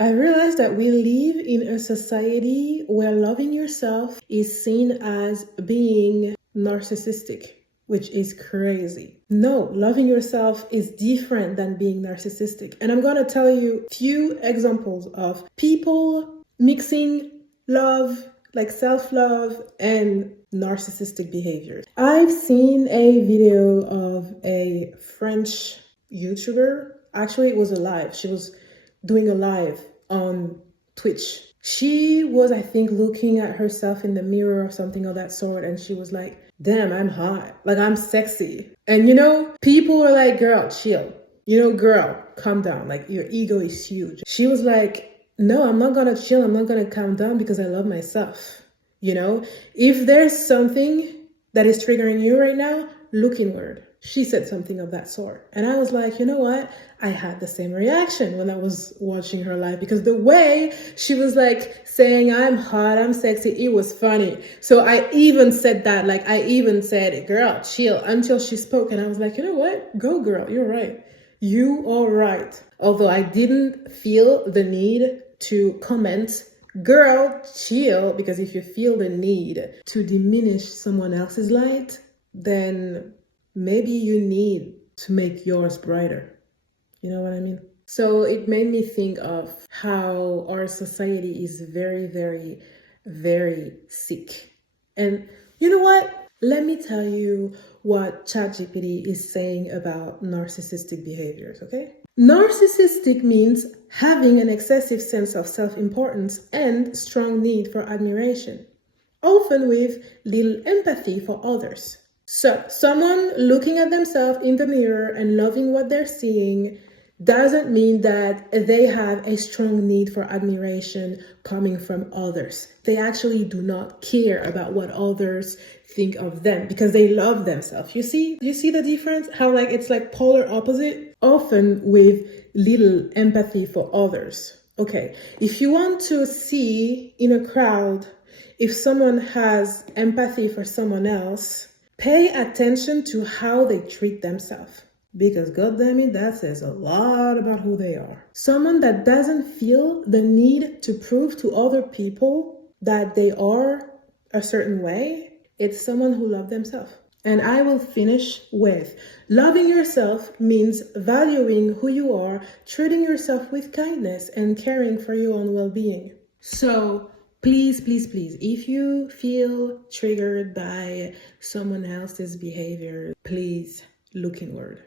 I realized that we live in a society where loving yourself is seen as being narcissistic, which is crazy. No, loving yourself is different than being narcissistic. And I'm going to tell you a few examples of people mixing love, like self-love, and narcissistic behaviors. I've seen a video of a French YouTuber. Actually, it was a live. She was doing a live on Twitch. She was, I think, looking at herself in the mirror or something of that sort, and she was like, damn, I'm hot. Like, I'm sexy. And people were like, girl, chill. Girl, calm down. Like, your ego is huge. She was like, no, I'm not gonna chill. I'm not gonna calm down because I love myself. If there's something that is triggering you right now, look inward. She said something of that sort. And I was like, you know what? I had the same reaction when I was watching her live, because the way she was like saying, I'm hot, I'm sexy, it was funny. So I even said that, like I even said, girl, chill, until she spoke. And I was like, you know what? Go girl, you're right. You are right. Although I didn't feel the need to comment, girl, chill, because if you feel the need to diminish someone else's light, then maybe you need to make yours brighter. You know what I mean? So it made me think of how our society is very, very, very sick. And you know what? Let me tell you what ChatGPT is saying about narcissistic behaviors, okay? Narcissistic means having an excessive sense of self-importance and strong need for admiration, often with little empathy for others. So, someone looking at themselves in the mirror and loving what they're seeing doesn't mean that they have a strong need for admiration coming from others. They actually do not care about what others think of them because they love themselves. You see the difference? How it's like polar opposite, often with little empathy for others. Okay, if you want to see in a crowd if someone has empathy for someone else, pay attention to how they treat themselves. Because goddammit, that says a lot about who they are. Someone that doesn't feel the need to prove to other people that they are a certain way, it's someone who loves themselves. And I will finish with, loving yourself means valuing who you are, treating yourself with kindness, and caring for your own well-being. So please, please, please, if you feel triggered by someone else's behavior, please look inward.